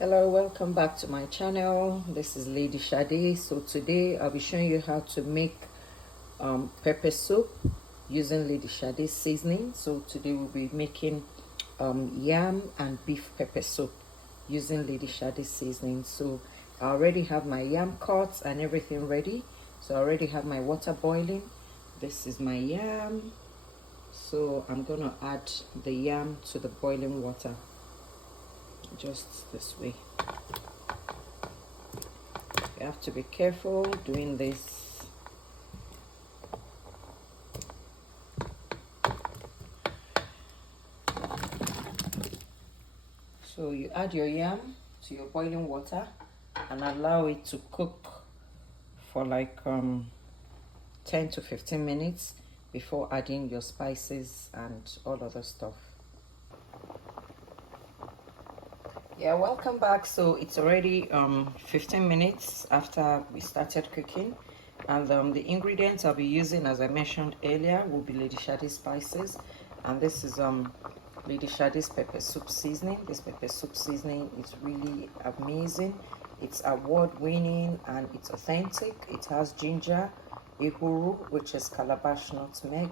Hello, welcome back to my channel. This is Lady Sade. So today I'll be showing you how to make pepper soup using Lady Sade's seasoning. So today we'll be making yam and beef pepper soup using Lady Sade's seasoning. So I already have my yam cut and everything ready. So I already have my water boiling. This is my yam. So I'm gonna add the yam to the boiling water. Just this way. You have to be careful doing this. So you add your yam to your boiling water and allow it to cook for like 10 to 15 minutes before adding your spices and all other stuff. Yeah, welcome back. So it's already 15 minutes after we started cooking, and the ingredients I'll be using, as I mentioned earlier, will be Lady Sade's spices, and this is Lady Sade's pepper soup seasoning. This pepper soup seasoning is really amazing. It's award-winning and it's authentic. It has ginger, ehuru, which is calabash nutmeg.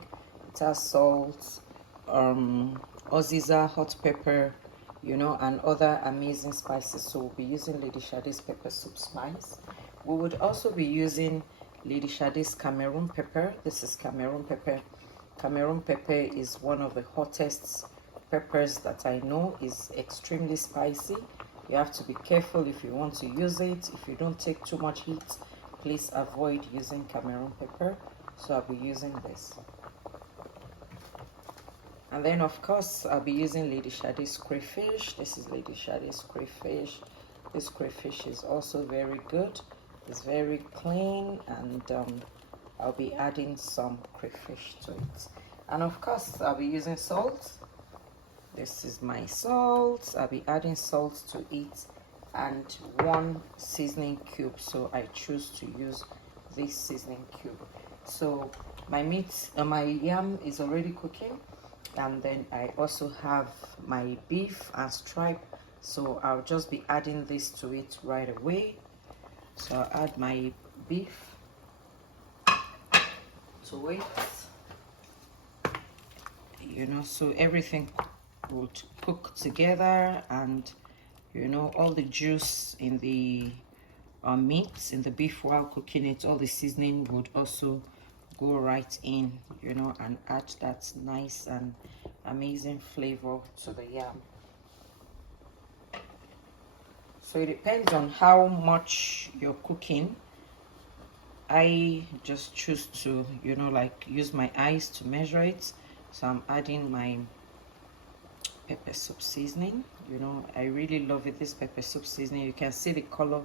It has salt, oziza, hot pepper, and other amazing spices. So we'll be using Lady Sade's pepper soup spice. We would also be using Lady Sade's Cameroon pepper. This is Cameroon pepper. Cameroon pepper is one of the hottest peppers that I know. Is extremely spicy. You have to be careful if you want to use it. If you don't take too much heat, please avoid using Cameroon pepper. So I'll be using this. And then of course I'll be using Lady Sade's crayfish. This is Lady Sade's crayfish. This crayfish is also very good. It's very clean, and I'll be adding some crayfish to it. And of course I'll be using salt. This is my salt. I'll be adding salt to it and 1 seasoning cube. So I choose to use this seasoning cube. So my my yam is already cooking. And then I also have my beef and stripe, so I'll just be adding this to it right away. So I'll add my beef to it, so everything would cook together, and all the juice in the meat, in the beef, while cooking it, all the seasoning would also go right in, and add that nice and amazing flavor to the yam. So it depends on how much you're cooking. I just choose to use my eyes to measure it. So I'm adding my pepper soup seasoning. I really love it, this pepper soup seasoning. You can see the color,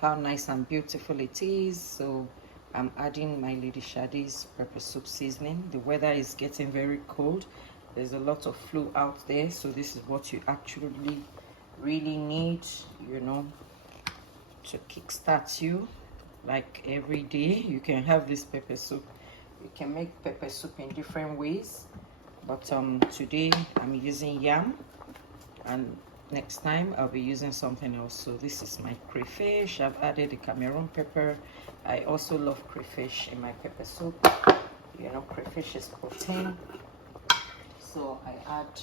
how nice and beautiful it is. So I'm adding my Lady Sade's pepper soup seasoning. The weather is getting very cold. There's a lot of flu out there, so this is what you actually really need, to kickstart you. Like every day, you can have this pepper soup. You can make pepper soup in different ways, but today I'm using yam, and next time I'll be using something else. So this is my crayfish. I've added the Cameroon pepper. I also love crayfish in my pepper soup. Crayfish is protein. So I add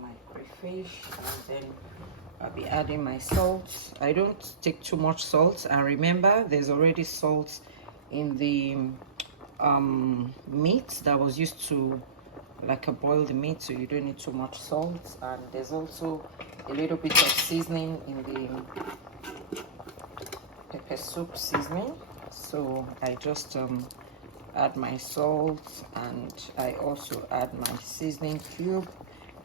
my crayfish, and then I'll be adding my salt. I don't take too much salt, and remember there's already salt in the meat that was used to boil the meat, so you don't need too much salt. And there's also a little bit of seasoning in the pepper soup seasoning. So I just add my salt, and I also add my seasoning cube.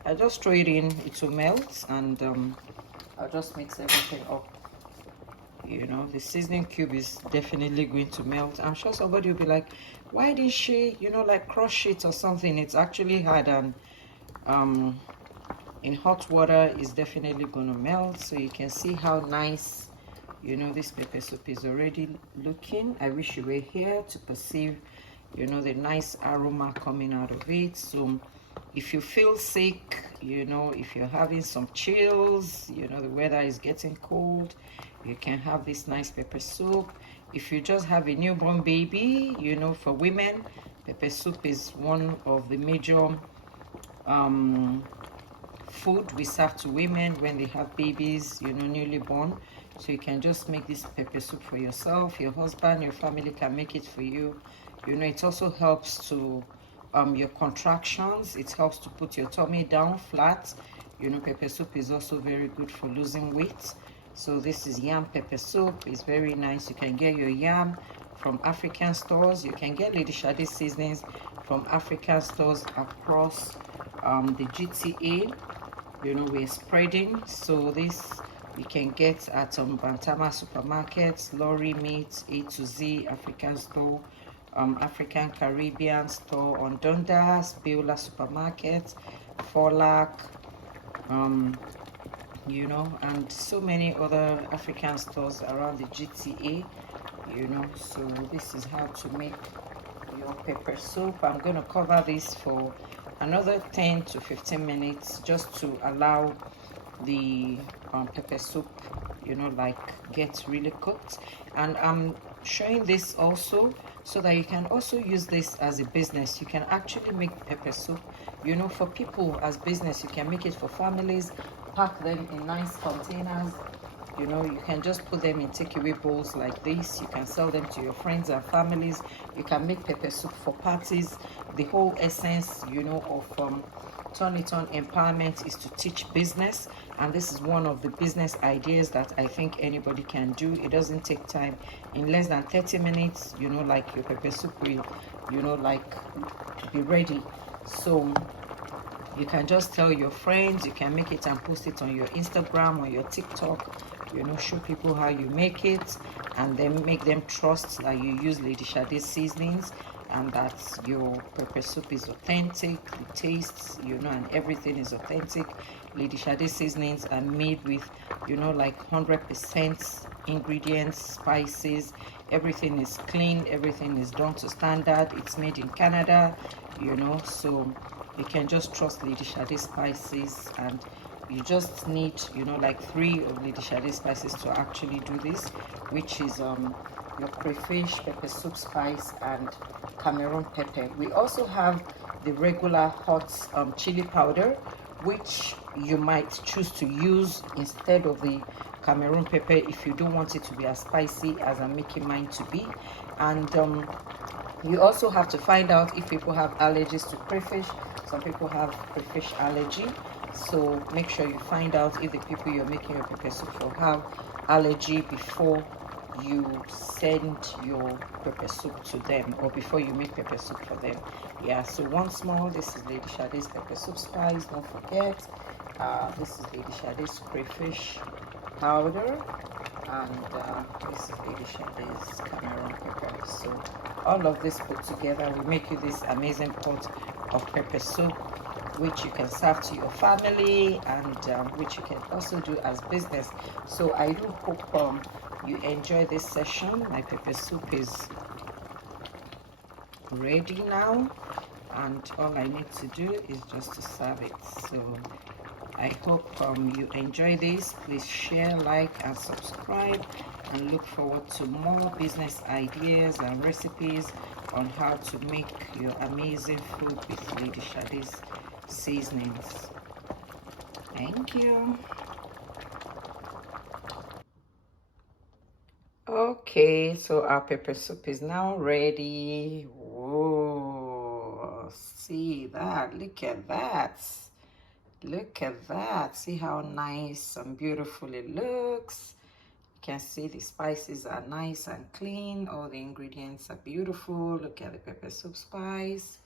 I just throw it in, it will melt, and I'll just mix everything up. The seasoning cube is definitely going to melt. I'm sure somebody will be like, why did she crush it or something? It's actually hard, and in hot water it's definitely going to melt. So you can see how nice this pepper soup is already looking. I wish you were here to perceive the nice aroma coming out of it. So if you feel sick you know, if you're having some chills, you know, the weather is getting cold, you can have this nice pepper soup. If you just have a newborn baby, you know, for women, pepper soup is one of the major food we serve to women when they have babies, you know, newly born. So you can just make this pepper soup for yourself, your husband, your family can make it for you. You know, it also helps to your contractions. It helps to put your tummy down flat. You know, pepper soup is also very good for losing weight. So this is yam pepper soup. It's very nice. You can get your yam from African stores. You can get Lady Shade seasonings from African stores across the GTA. You know, we're spreading, so this you can get at Bantama supermarkets, Lorry Meat, A to Z, African store, African Caribbean store on Dundas, Beulah supermarket, Forlac, you know, and so many other African stores around the GTA, you know. So this is how to make your pepper soup. I'm going to cover this for another 10 to 15 minutes just to allow the pepper soup, you know, like get really cooked. And I'm showing this also so that you can also use this as a business. You can actually make pepper soup, you know, for people as business. You can make it for families, pack them in nice containers. You know, you can just put them in takeaway bowls like this. You can sell them to your friends and families. You can make pepper soup for parties. The whole essence, you know, of Turn It On Empowerment is to teach business. And this is one of the business ideas that I think anybody can do. It doesn't take time. In less than 30 minutes, you know, like your pepper soup will, you know, like be ready. So you can just tell your friends, you can make it and post it on your Instagram or your TikTok, you know, show people how you make it, and then make them trust that you use Lady Shade's seasonings and that your pepper soup is authentic, the tastes, you know, and everything is authentic. Lady Shade's seasonings are made with, you know, like 100% ingredients, spices, everything is clean, everything is done to standard. It's made in Canada, you know, so you can just trust Lady Shade spices, and you just need, you know, like 3 of Lady Shade spices to actually do this, which is your crayfish, pepper soup spice, and Cameroon pepper. We also have the regular hot chili powder, which you might choose to use instead of the Cameroon pepper if you don't want it to be as spicy as I'm making mine to be. And you also have to find out if people have allergies to crayfish. Some people have crayfish allergy, so make sure you find out if the people you're making your pepper soup for have allergy before you send your pepper soup to them, or before you make pepper soup for them. Yeah, so once more, this is Lady Shade's pepper soup spice. Don't forget, this is Lady Shade's crayfish powder, and this is Lady Shade's Cameroon pepper. So all of this put together will make you this amazing pot of pepper soup, which you can serve to your family, and which you can also do as business. So I do hope you enjoy this session. My pepper soup is ready now, and all I need to do is just to serve it. So I hope you enjoy this. Please share, like, and subscribe, and look forward to more business ideas and recipes on how to make your amazing food with Lady Shade's seasonings. Thank you. Okay, so our pepper soup is now ready. Whoa, see that? Look at that. Look at that. See how nice and beautiful it looks. You can see the spices are nice and clean. All the ingredients are beautiful. Look at the pepper soup spice.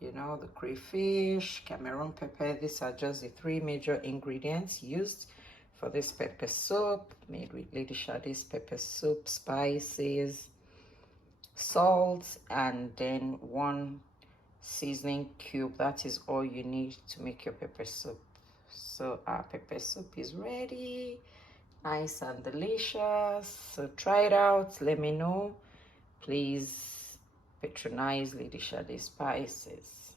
You know, the crayfish, Cameroon pepper. These are just the 3 major ingredients used for this pepper soup, made with Lady Shade's pepper soup spices, salt, and then 1 seasoning cube. That is all you need to make your pepper soup. So our pepper soup is ready, nice and delicious. So try it out, let me know. Please patronize Lady Shade Spices.